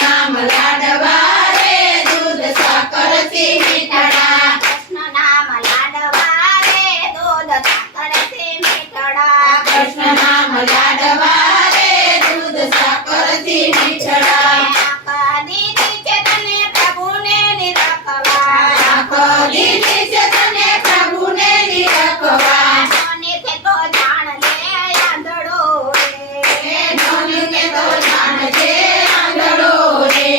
નામ લાડવા રે દૂધ સાકર થી મીઠડા કૃષ્ણ નામ લાડવા રે દૂધ સાકર થી મીઠડા કૃષ્ણ નામ લાડવા રે દૂધ સાકર થી મીઠડા દીધી છે તને પ્રભુને નિરખવા આંખો દીધી છે તને પ્રભુને નિરખવા સોને છે તો જાણ લે આંધળો રે નોની કે તો જાણજે આંધળો રે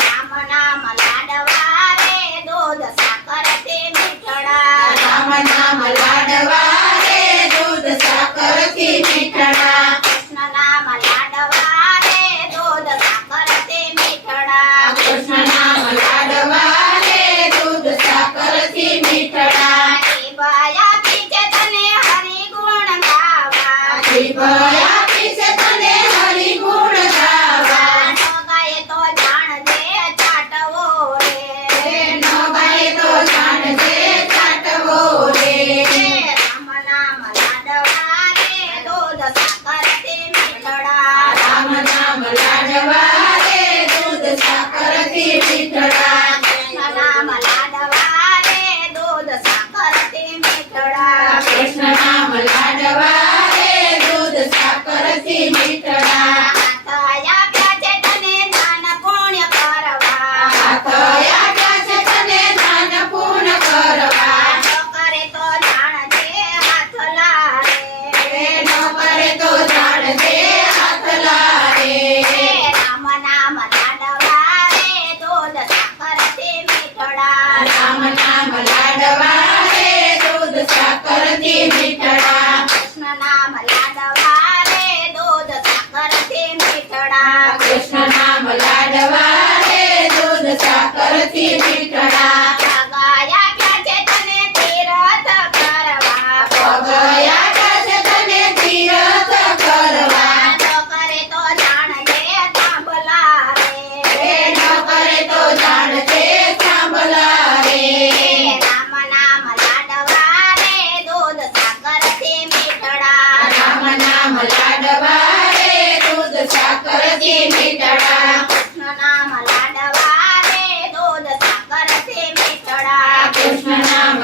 રામ નામ લાડવા રે દૂધ સાકર થી મીઠડા રામ નામ લાડવા રે દૂધ સાકર થી મીઠડા કૃષ્ણ નામ લાડવા રે દૂધ સાકર થી મીઠડા કૃષ્ણ નામ લાડવા રે દૂધ સાકર થી મીઠડા ભયા પીછે તને હરિ ગુણ ગાવા ભયા પીછે તને હરિ ગુણ ગાવા નો ગાય તો જાણજે ચાટવો રે નો ગાય તો જાણજે ચાટવો રે રામ નામ લાડવા રે દૂધ સાકર થી મીઠડા રામ નામ લાડવા રે દૂધ સાકર થી મીઠડા કૃષ્ણ નામ લાડવા રે દૂધ સાકર થી મીઠડા કૃષ્ણ નામ લાડવા રે દૂધ સાકર થી મીઠડા થયા પ્યાજે તને દાન પુણ્ય કરવા હાથ આપ્યા છે તને દાન પૂર્ણ કરવા તો કરે તો જાણજે હાથ લારે નો કરે તો જાણજે હાથ લારે રામ નામ લાડવા રે દૂધ સાકર થી મીઠડા રામ નામ લાડવા રે દૂધ સાકર થી મીઠડા કૃષ્ણ નામ લાડવા રે દૂધ સાકર થી મીઠડા કૃષ્ણ નામ લાડવા રે દૂધ સાકર થી મીઠડા ગાયા પ્યાજે તને તીરથ કરવા પગયા છે તને તીરથ કરવા તો કરે તો જાણજે થાંભલા રે નો કરે તો જાણજે સાંભળા રે રામ નામ લાડવા રે દૂધ સાકર થી મીઠડા રામ નામ લાડવા રે દૂધ સાકર થી મીઠડા કૃષ્ણ નામ લાડવા રે દૂધ સાકર થી મીઠડા કૃષ્ણ નામ